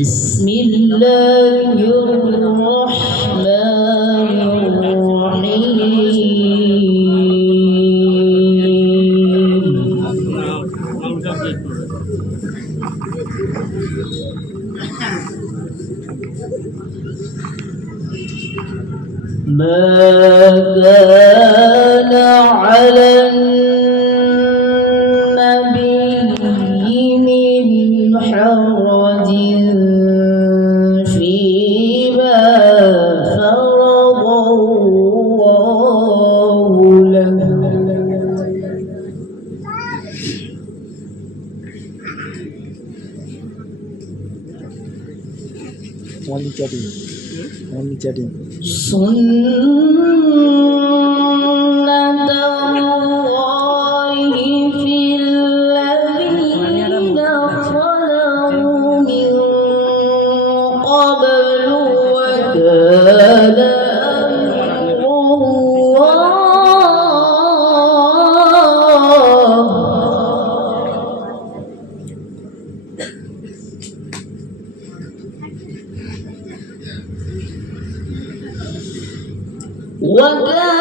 بسم الله الرحمن الرحيم ما كان jadi Wagla.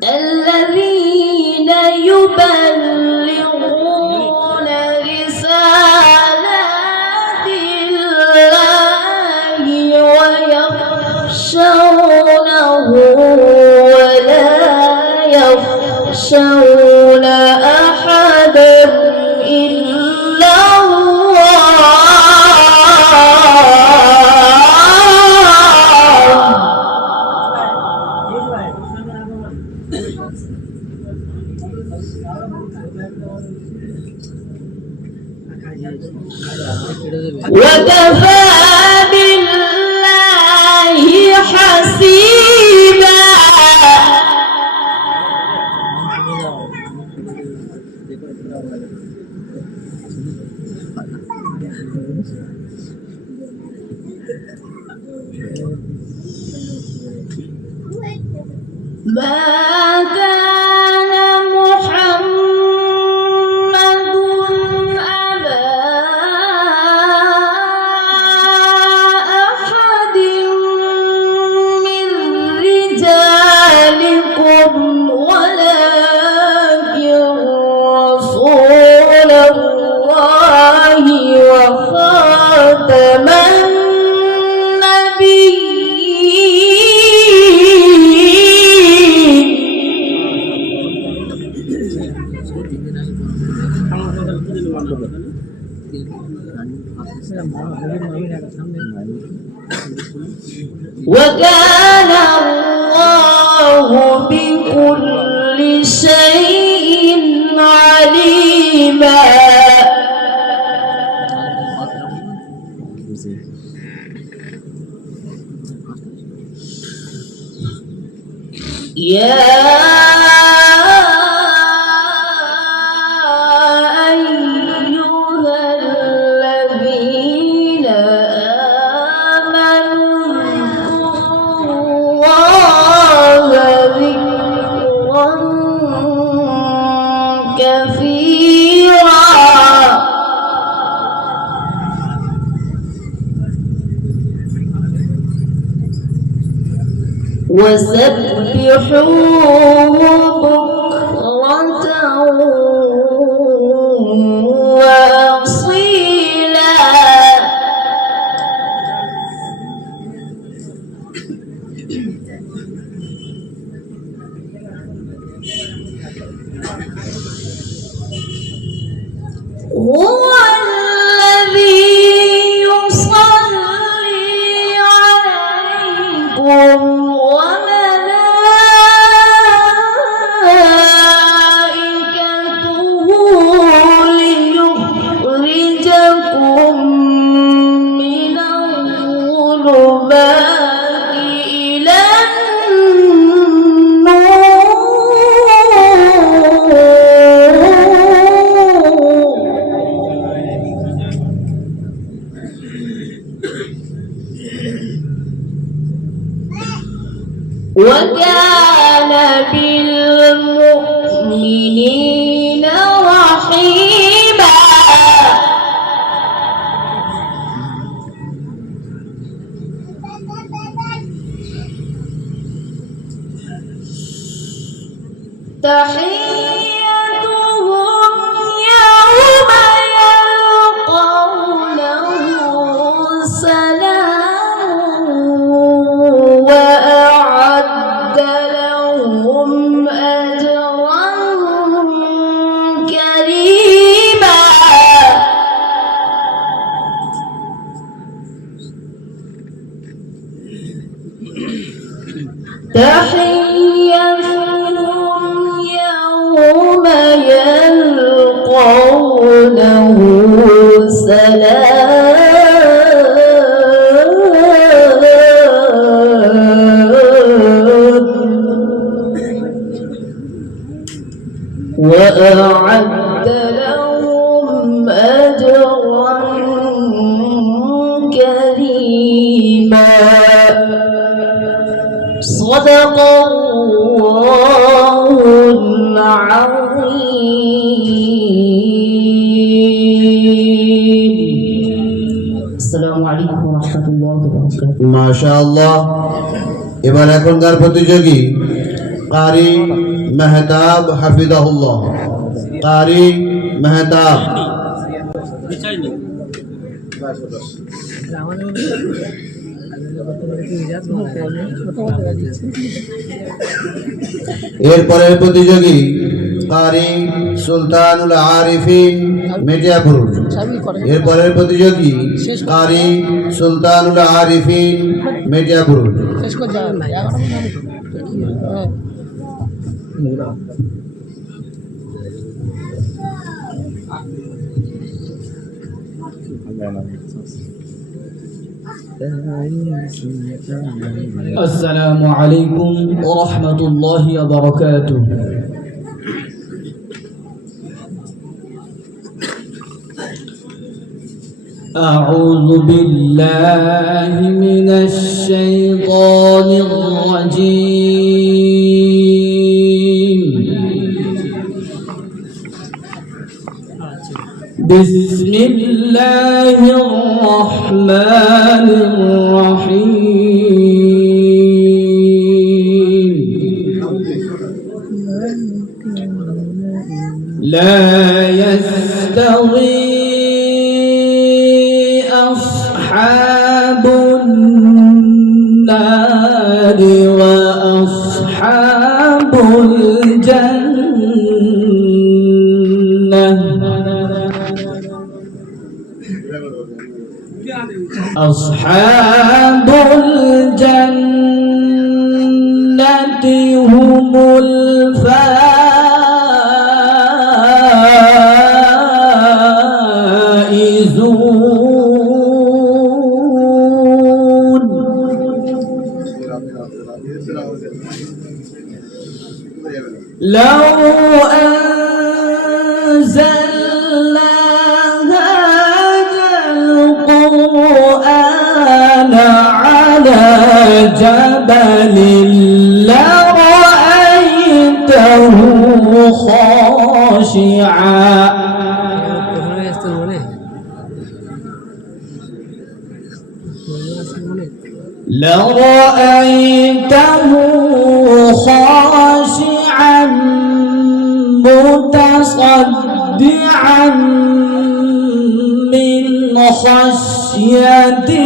El Bye. وكان الله بكل شيء عليما. يا 手。মাশাআল্লাহ। এবার এখনকার প্রতিযোগী কারি মেহতাব হাফিজাহুল্লাহ। কারি মেহতাব। এরপরের প্রতিযোগী কারি সুলতানুল আরিফিন মির্জাপুর এরপরের প্রতিযোগী কারি সুলতানুল আরিফিন মির্জাপুর শেষ করে যাবেন না এগারো মিনিট হ্যাঁ السلام عليكم ورحمة الله وبركاته أعوذ بالله من الشيطان الرجيم. بسم الله الرحمن الرحيم. لا يستوي أصحاب الجنة هم الفائزون. لو بل لرأيته خاشعا. لرأيته خاشعا متصدعا من خشية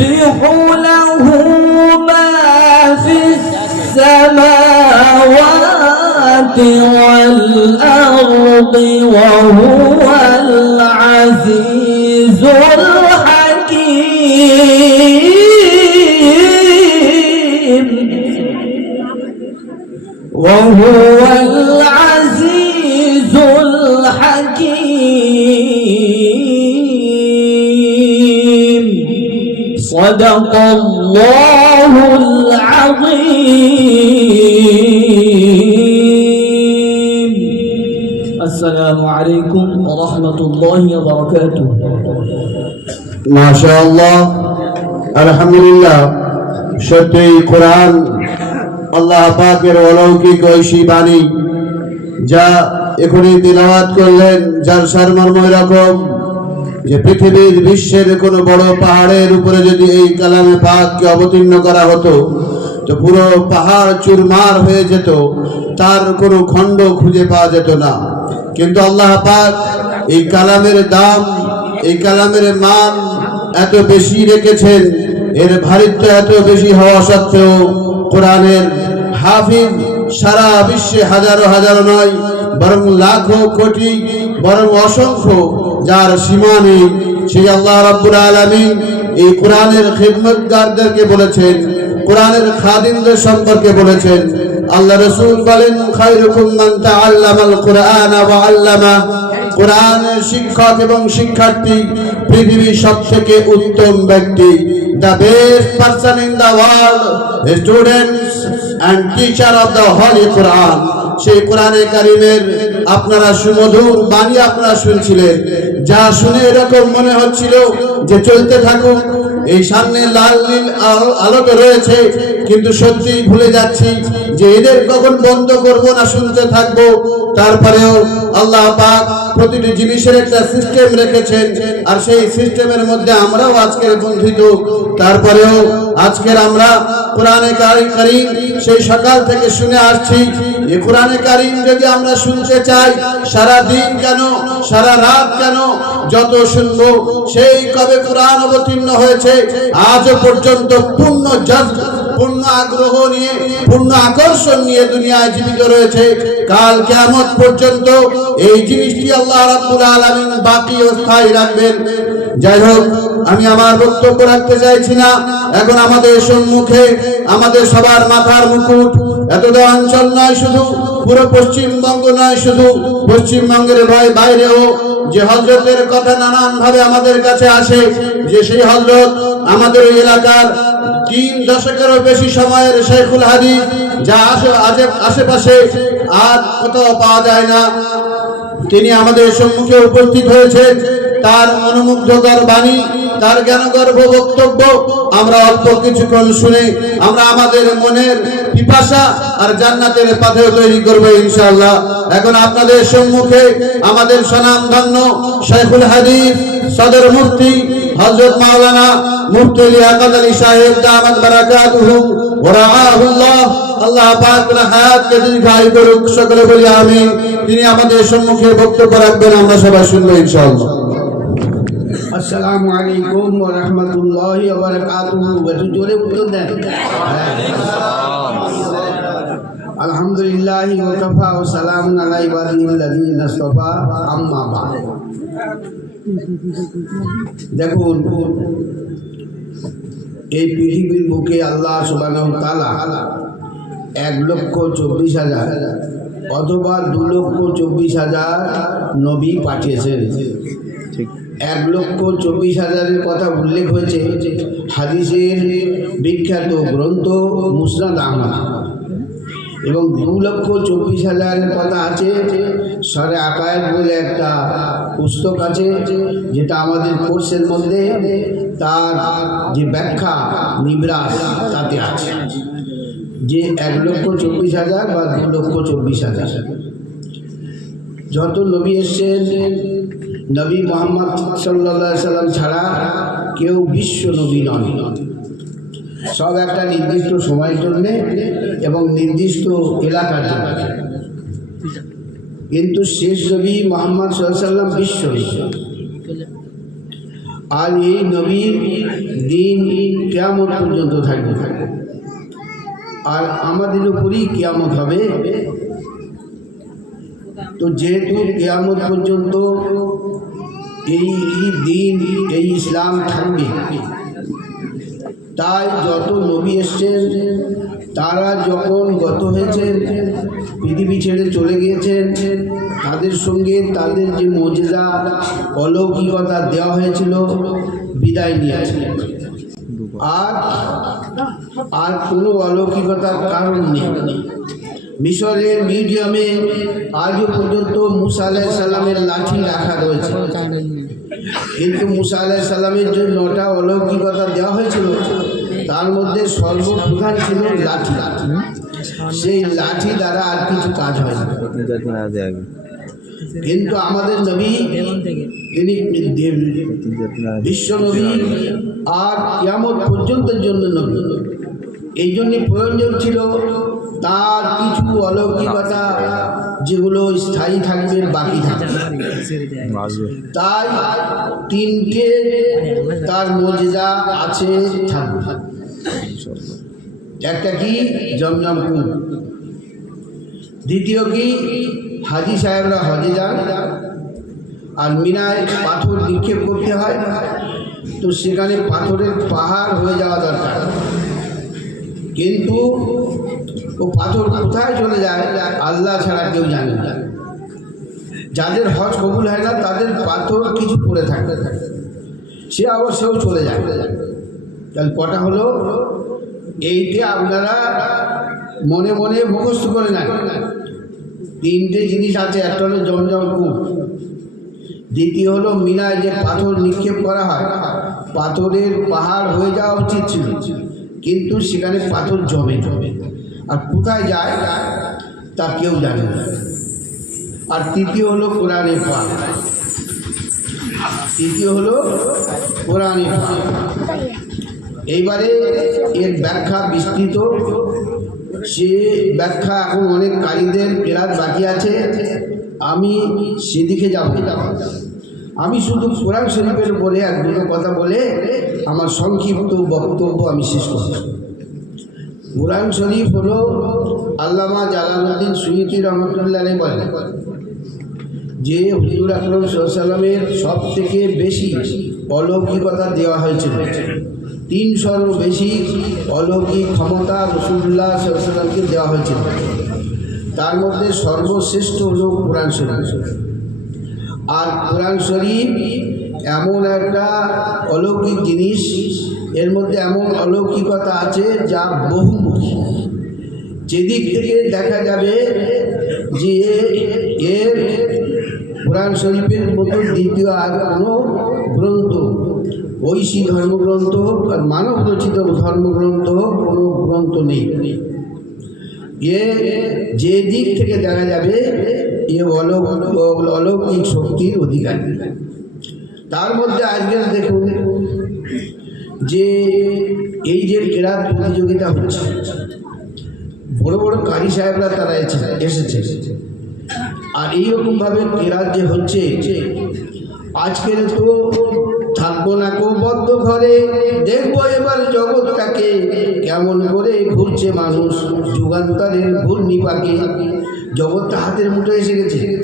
يسبح له ما في السماوات والأرض وهو العزيز الحكيم. وهو العزيز صدق الله العظيم السلام عليكم ورحمة الله وبركاته মাশাআল্লাহ আলহামদুলিল্লাহ সত্যি কোরআন আল্লাহ পাকের অলৌকিক ঐশী বাণী যা এখনই তিলাওয়াত করলেন যার সারমর্ম এরকম যে পৃথিবীর বিশ্বের কোনো বড় পাহাড়ের উপরে যদি এই কালামে পাককে অবতীর্ণ করা হতো, তো পুরো পাহাড় চুরমার হয়ে যেত, তার কোনো খণ্ড খুঁজে পাওয়া যেত না। কিন্তু আল্লাহ পাক এই কালামের দাম, এই কালামের মান এত বেশি রেখেছেন, এর ভারিত্ব এত বেশি হওয়া সত্ত্বেও কোরআনের হাফিজ সারা বিশ্বে হাজারো হাজারো নয়, বরং লাখো কোটি, বরং অসংখ্য যার সীমা নেই সেই আল্লাহ রাব্বুল আলামিন এই কোরআনের খিদমতগারদেরকে বলেছেন, কোরআনের খাদিমদের সম্পর্কে বলেছেন, আল্লাহ রসুল বলেন কুরআন শিক্ষক এবং শিক্ষার্থী পৃথিবীর সব থেকে উত্তম ব্যক্তি the best person in the world students and teacher of the holy Quran সেই কোরআনে কারিমের আপনারা সুমধুর বাণী আপনারা শুনছিলেন যা শুনে এরকম মনে হচ্ছিল যে চলতে থাকুক। এই সামনে লাল নীল আলোক রয়েছে, কিন্তু সত্যি ভুলে যাচ্ছি। যে এদের কখন বন্ধ করব না শুনতে থাকব, তারপরেও আল্লাহ পাক প্রতিটি জিনিসের একটা সিস্টেম রেখেছেন। আর সেই সিস্টেমের মধ্যে আমরাও আজকের বন্ধিত। তারপরেও আজকের আমরা কোরআনে কারিম সেই সকাল থেকে শুনে আসছি এই কোরআনে কারিম যদি আমরা শুনতে চাই, সারা দিন কেন, সারা রাত কেন, যত শুনব, সেই কবে কোরআন অবতীর্ণ হয়েছে, আজ পর্যন্ত পূর্ণ জজ পূর্ণ আগ্রহ নিয়ে, পূর্ণ আকর্ষণ নিয়ে দুনিয়ায় জীবিত রয়েছে। কাল কিয়ামত পর্যন্ত এই জিনিসটি আল্লাহ রাব্বুল আলামিন বাকি ও স্থায়ী রাখবেন। যাই হোক, আমি আমার বক্তব্য রাখতে চাইছি না। এখন আমাদের সম্মুখে, আমাদের সবার মাথার মুকুট। এতটা অঞ্চল নয় শুধু, পুরো পশ্চিমবঙ্গ নয় শুধু। পশ্চিমবঙ্গের ভয় বাইরেও যে হজরতের কথা নানান ভাবে আমাদের কাছে আসে, যে সেই হজরত আমাদের এলাকার তিন দশকেরও বেশি সময়ের শেখুল হাদিস, যা আশেপাশে আর কোথাও পাওয়া যায় না। তিনি আমাদের সম্মুখে উপস্থিত হয়েছেন। তার অনুমুগ্ধকর বাণী, তার জ্ঞানগর্ভ বক্তব্য আমরা অল্প কিছুক্ষণ শুনে আমরা আমাদের মনের পিপাসা আর জান্নাতের পাথেও তৈরি করব ইনশাআল্লাহ। এখন আপনাদের সম্মুখে আমাদের স্বনামধন্য শেখুল হাদিস সদর মুফতি হযরত মাওলানা মুফতি লিয়াকত আলী সাহেব দামাত বারাকাতুহু। ওয়া রাআহুল্লাহ আল্লাহ পাক হায়াতকে দীর্ঘায়ু করুক, সকলে বলি আমিন। তিনি আমাদের সম্মুখে বক্তব্য রাখবেন, আমরা সবাই শুনব ইনশাআল্লাহ। আসসালামু আলাইকুম ওয়া রাহমাতুল্লাহি ওয়া বারাকাতুহু। একটু জোরে উত্তর দেন। আলহামদুলিল্লাহ ওয়া কাফা ওয়া সালামুন আলা ইবাদিহিল্লাযিনা ইসতাফা আম্মা বা'দ। দেখুন, এই পৃথিবীর বুকে আল্লাহ সুবহানাহু ওয়া তাআলা এক লক্ষ চব্বিশ হাজার অথবা দু লক্ষ চব্বিশ হাজার নবী পাঠিয়েছেন। এক লক্ষ চব্বিশ হাজারের কথা উল্লেখ হয়েছে হাদিসের বিখ্যাত গ্রন্থ মুসনাদ আহমদ। এবং দু লক্ষ চব্বিশ হাজারের কথা আছে, সরে আকায়েত বলে একটা পুস্তক আছে, যেটা আমাদের কোর্সের মধ্যে তার যে ব্যাখ্যা, নিবরাস, তাতে আছে। যে এক লক্ষ চব্বিশ হাজার বা দু লক্ষ চব্বিশ হাজার। যত নবী এসছেন নবী মোহাম্মদ সাল্লা সাল্লাম ছাড়া কেউ বিশ্ব নবী নন। সব একটা নির্দিষ্ট সময়ের জন্যে এবং নির্দিষ্ট এলাকার জন্য। কিন্তু শেষ নবী মোহাম্মদ সাল্লাম বিশ্ব আর এই নবীর দিন কেয়ামত পর্যন্ত থাকবে। আর আমাদের উপরই কেয়ামত হবে। তো যেহেতু কেয়ামত পর্যন্ত এই দিন, এই ইসলাম থাকবে। তাই যত নবী এসছেন, তারা যখন গত হয়েছেন, পৃথিবী ছেড়ে চলে গিয়েছেন, তাদের সঙ্গে তাদের যে মজেদা অলৌকিকতা দেওয়া হয়েছিল, বিদায় নিয়েছে আর আর কোনো অলৌকিকতার কারণ নেই। মিশরের মিউজিয়ামে আজও পর্যন্ত মুসা আলাহ সাল্লামের লাঠি রাখা রয়েছে। কিন্তু মুসা আলাহ সাল্লামের যে নটা অলৌকিকতা দেওয়া হয়েছিল, তার মধ্যে সর্বপ্রধান ছিল লাঠি। সেই লাঠি দ্বারা আর কিছু কাজ হয় কিন্তু আমাদের নবী, তিনি বিশ্ব নবী আর কিয়ামত পর্যন্তের জন্য নবী। এই জন্য প্রয়োজন ছিল তার কিছু অলৌকিকতা যেগুলো স্থায়ী থাকবে, বাকি থাকবে। তাই তিনটে তার মর্যাদা আছে একটা কি? জমজম কুম দ্বিতীয় কি? হাজি সাহেবরা হজে যান আর মিনায় পাথর নিক্ষেপ করতে হয়, তো সেখানে পাথরের পাহাড় হয়ে যাওয়া দরকার। কিন্তু ও পাথর কোথায় চলে যায়, আল্লাহ ছাড়া কেউ জানে না। যাদের হজ কবুল হয় না, তাদের পাথর কিছু পড়ে থাকে। সে সেও চলে যায়। তাহলে কটা হলো? এইটা আপনারা মনে মনে মুখস্থ করে নেন। তিনটে জিনিস আছে, একটা হলো জমজম কূপ। দ্বিতীয় হলো মিনায় যে পাথর নিক্ষেপ করা হয়, পাথরের পাহাড় হয়ে যাওয়া উচিত ছিল। কিন্তু সেখানে পাথর জমে জমে আর কোথায় যায় তা কেউ জানে না। আর তৃতীয় হলো কোরআনে পাক। তৃতীয় হলো কোরআনে পাক। এইবারে এর ব্যাখ্যা বিস্তৃত। সে ব্যাখ্যা এখন অনেক কারীদের কেরাত বাকি আছে। আমি সেদিকে যাব আমি শুধু কোরআন শরীফের উপরে এক দুটো কথা বলে আমার সংক্ষিপ্ত বক্তব্য আমি শেষ করব কোরআন শরীফ হলো আল্লামা জালালউদ্দিন সুইতি রহমতুল্লাহ বলেন, যে হুজুর আকরম সাল্লামের সব থেকে বেশি অলৌকিকতা দেওয়া হয়েছিল। তিনশোর বেশি অলৌকিক ক্ষমতা রসুল্লাহ সাল্লামকে দেওয়া হয়েছিল। তার মধ্যে সর্বশ্রেষ্ঠ হল কোরআন শরীফ। আর কোরআন শরীফ এমন একটা অলৌকিক জিনিস এর মধ্যে এমন অলৌকিকতা আছে যা বহুমুখী। যেদিক থেকে দেখা যাবে যে এর কোরআন শরীফের মতো দ্বিতীয় আর কোনো গ্রন্থ, ঐশী ধর্মগ্রন্থ হোক আর মানব রচিত ধর্মগ্রন্থ হোক কোনো গ্রন্থ নেই। এ যে দিক থেকে দেখা যাবে এ অলৌকিক শক্তির অধিকারী। তার মধ্যে আজকে দেখুন যে এই যে কেরাত প্রতিযোগিতা হচ্ছে, বড় বড় কারি সাহেবরা তারা এসে- এসেছে। আর এইরকমভাবে কেরাত যে হচ্ছে, আজকের তো থাকব না কো বদ্ধ ঘরে, দেখব এবার জগৎটাকে কেমন করে ঘুরছে মানুষ, যুগান্তরের ঘূর্ণিপাকে জগৎটা হাতের মুঠো এসে গেছে।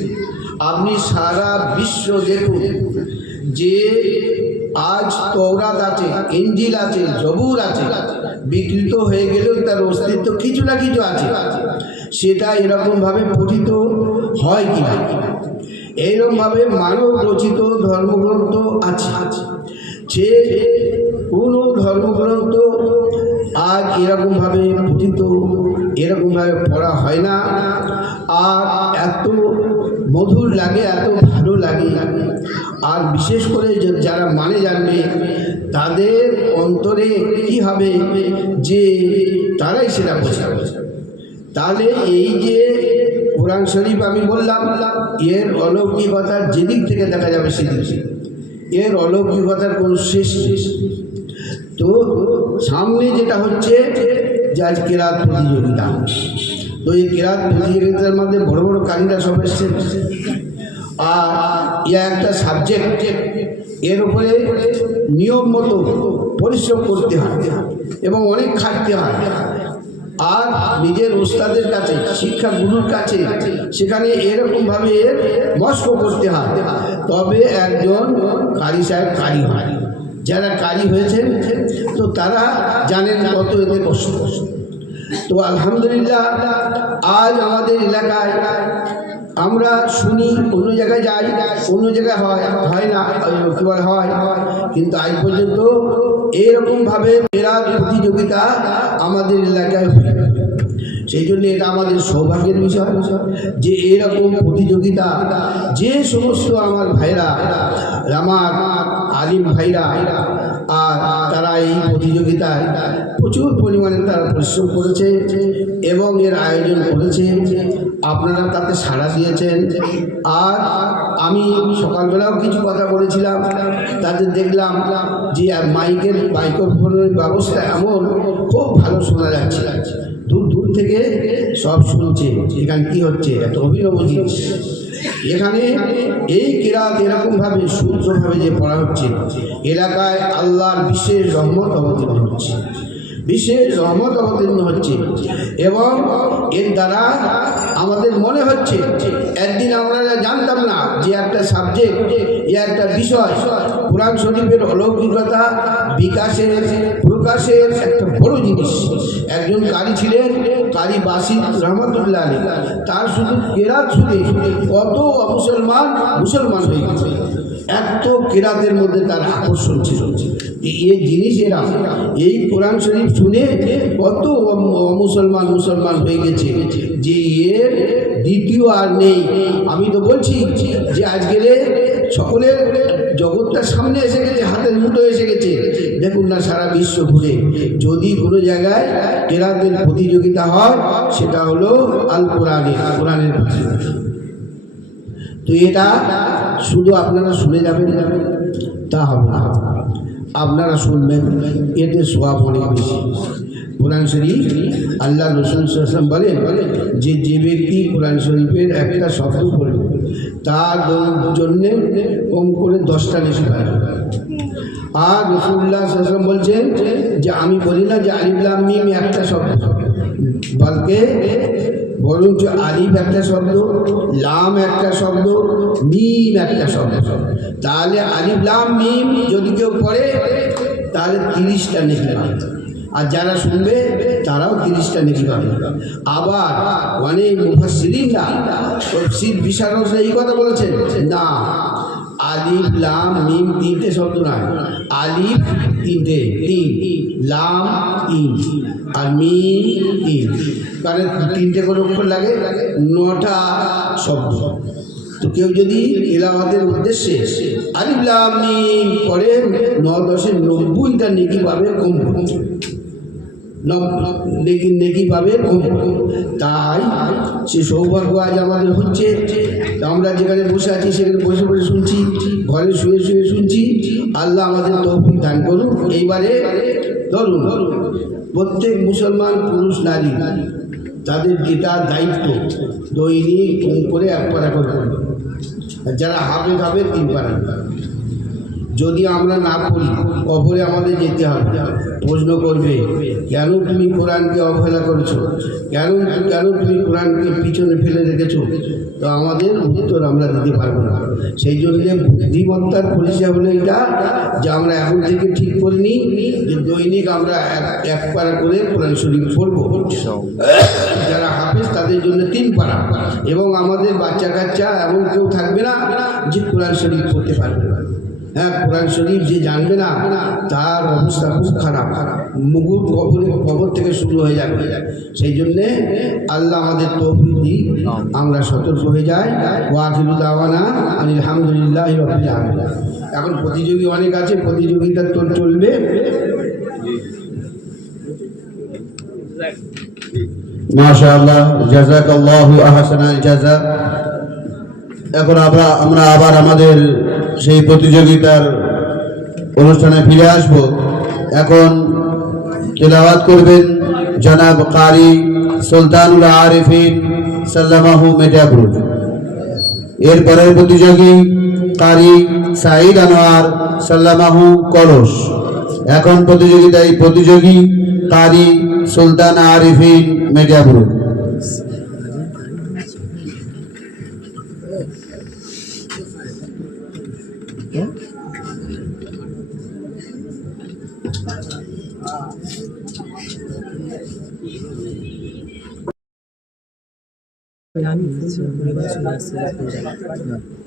আপনি সারা বিশ্ব দেখুন যে আজ তৌরাত আছে ইঞ্জিল আছে, জবুর আছে। বিকৃত হয়ে গেলেও তার অস্তিত্ব কিছু না কিছু আছে। সেটা এরকমভাবে পঠিত হয় কি না এইরকমভাবে মানব রচিত ধর্মগ্রন্থ আছে। যে কোনো ধর্মগ্রন্থ আজ এরকমভাবে পঠিত, এরকমভাবে পড়া হয় না। আর এত মধুর লাগে, এত ভালো লাগে। আর বিশেষ করে যারা মানে জানবে, তাদের অন্তরে কি হবে যে তারাই সেটা বোঝাবে। তাহলে এই যে কোরআন শরীফ আমি বললাম, এর অলৌকিকতার যেদিক থেকে দেখা যাবে সেদিক এর অলৌকিকতার কোনো শেষ নেই। তো সামনে যেটা হচ্ছে যে আজ কেরাত প্রতিযোগিতা। তো এই কেরাত প্রতিযোগিতার মধ্যে বড় বড় কারীরা সব এসছেন। আর ইয়া একটা সাবজেক্ট এর উপরে নিয়ম মতো পরিশ্রম করতে হয় এবং অনেক খাটতে হয়। আর নিজের ওস্তাদের কাছে, শিক্ষা গুরুর কাছে, সেখানে এরকমভাবে মস্ক করতে হয়। তবে একজন কারি সাহেব কারি হয়। যারা কারি হয়েছেন, তো তারা জানেন কত এতে কষ্ট। তো আলহামদুলিল্লাহ, আজ আমাদের এলাকায় আমরা শুনি, অন্য জায়গায় যাই, অন্য জায়গায় হয় হয় না কি বলে, হয়। কিন্তু আজ পর্যন্ত এরকমভাবে মেরাজ প্রতিযোগিতা আমাদের এলাকায় সেই জন্য এটা আমাদের সৌভাগ্যের বিষয় যে এরকম প্রতিযোগিতা যে সমস্ত আমার ভাইরা আমার আলিম ভাইরা, আর তারা এই প্রতিযোগিতায় প্রচুর পরিমাণে তারা পরিশ্রম করেছে। এবং এর আয়োজন করেছে, আপনারা তাতে সাড়া দিয়েছেন। আর আমি সকালবেলাও কিছু কথা বলেছিলাম তাদের দেখলাম যে মাইকের মাইক্রোফোনের ব্যবস্থা এমন, খুব ভালো শোনা যাচ্ছে। দূর দূর থেকে সব শুনছে, এখানে কী হচ্ছে এত অভিনব জিনিস। এখানে এই কিরাত এরকমভাবে শুদ্ধভাবে যে পড়া হচ্ছে, এলাকায় আল্লাহর বিশেষ রহমত অবতীর্ণ হচ্ছে। বিশেষ রহমত অবতীর্ণ হচ্ছে। এবং এর দ্বারা আমাদের মনে হচ্ছে, একদিন আমরা জানতাম না যে একটা সাবজেক্ট যে একটা বিষয়, কোরআন শরীফের অলৌকিকতা বিকাশের, প্রকাশের একটা বড় জিনিস। একজন কারি ছিলেন, কারি বাসিদ রহমতুল্লাহ আলী তার শুধু কেরাত শুনে কত মুসলমান মুসলমান হয়ে গেছে। এত কেরাতের মধ্যে তার আকর্ষণ ছিল। এই জিনিস এরা, এই কোরআন শরীফ শুনে কত মুসলমান মুসলমান হয়ে গেছে যে এর দ্বিতীয় আর নেই। আমি তো বলছি যে আজকের সকলের জগৎটা সামনে এসে গেছে, হাতের মুঠো এসে গেছে। দেখুন না সারা বিশ্ব ঘুরে, যদি কোনো জায়গায় কেরাতের প্রতিযোগিতা হয়, সেটা হলো আল কোরআনের কোরআনের প্রতিযোগিতা তো এটা শুধু আপনারা শুনে যাবেন, তা হবে না। আপনারা শুনবেন, এতে সোয়াব অনেক বেশি। কোরআন শরীফ আল্লাহ রসুল সাল্লাম বলেন, যে যে ব্যক্তি কোরআন শরীফের একটা শব্দ পড়বে তার জন্যে কম করে দশটা বেশি পায় আর রসুল্লাহ সাল্লাম বলছেন যে, আমি বলি না যে আলিফলাম মিম একটা শব্দ। বলকে বরঞ্চ আলিফ একটা শব্দ, লাম একটা শব্দ, মিম একটা শব্দ। তাহলে আলিফ, লাম, মিম যদি কেউ পড়ে, তাহলে তিরিশটা নেকি আর যারা শুনবে, তারাও তিরিশটা নেকি পাবে। আবার অনেক মুফাসিরিনরা বিশারদরা এই কথা বলেছেন, না, আলিফ, লাম, মিম তিনটে শব্দ নয়। আলিফ, তিনটে, তিন, লাম, তিন, আর মিম তিন। কারণ তিনটে করে অক্ষর লাগে, নটা শব্দ। তো কেউ যদি এলাহাদের উদ্দেশ্যে লাম মিম পরে ন দশে নব্বইটা নেকি পাবে কম নেকি নেকি পাবে তাই সে সৌভাগ্য আজ আমাদের হচ্ছে। আমরা যেখানে বসে আছি সেখানে বসে বসে শুনছি, ঘরে শুয়ে শুয়ে শুনছি। আল্লাহ আমাদের তৌফিক দান করুন এইবারে ধরুন, প্রত্যেক মুসলমান পুরুষ নারী তাদের যেটা দায়িত্ব, দৈনিক কম করে একবার একবার করে আর যারা হাফে খাবে তিনবার পারা। যদি আমরা না পড়ি অপরে আমাদের যেতে হবে। প্রশ্ন করবে, কেন তুমি কোরআনকে অবহেলা করেছ? কেন কেন তুমি কোরআনকে পিছনে ফেলে রেখেছো? তো আমাদের উত্তর আমরা দিতে পারব না। সেই জন্যে বুদ্ধিমত্তার পরিচয় হলো এটা, যে আমরা এখন থেকে ঠিক করে নিই যে দৈনিক আমরা এক পারা করে কোরআন শরীফ পড়ব। যারা হাফেজ, তাদের জন্য তিন পারা এবং আমাদের বাচ্চা কাচ্চা এমন কেউ থাকবে না যে কোরআন শরীফ পড়তে পারবে না। হ্যাঁ কোরআন শরীফ যে জানবে না, তার অবস্থা খুব খারাপ। মুগুর কবরে কবর থেকে শুরু হয়ে যাবে সেই জন্যে আল্লাহ আমাদের তৌফিক আমরা সতর্ক হয়ে যাই। ওয়াকিল দাওয়ানা আলহামদুলিল্লাহ রবিল। এখন প্রতিযোগী অনেক আছে, প্রতিযোগিতা তো চলবে। মাশাআল্লাহ জাজাকাল্লাহু আহসানাল জাযা। এখন আমরা আমরা আবার আমাদের সেই প্রতিযোগিতার অনুষ্ঠানে ফিরে আসব। এখন তেলাওয়াত করবেন জনাব কারি সুলতানুল আরিফিন সাল্লামাহু মেজাবরুল এরপরের প্রতিযোগী কারি সাঈদ আনোয়ার সাল্লামাহু কলস। এখন প্রতিযোগিতায় প্রতিযোগী কারি সুলতান আরিফিন মেজাবরুল আমি চলে আসছি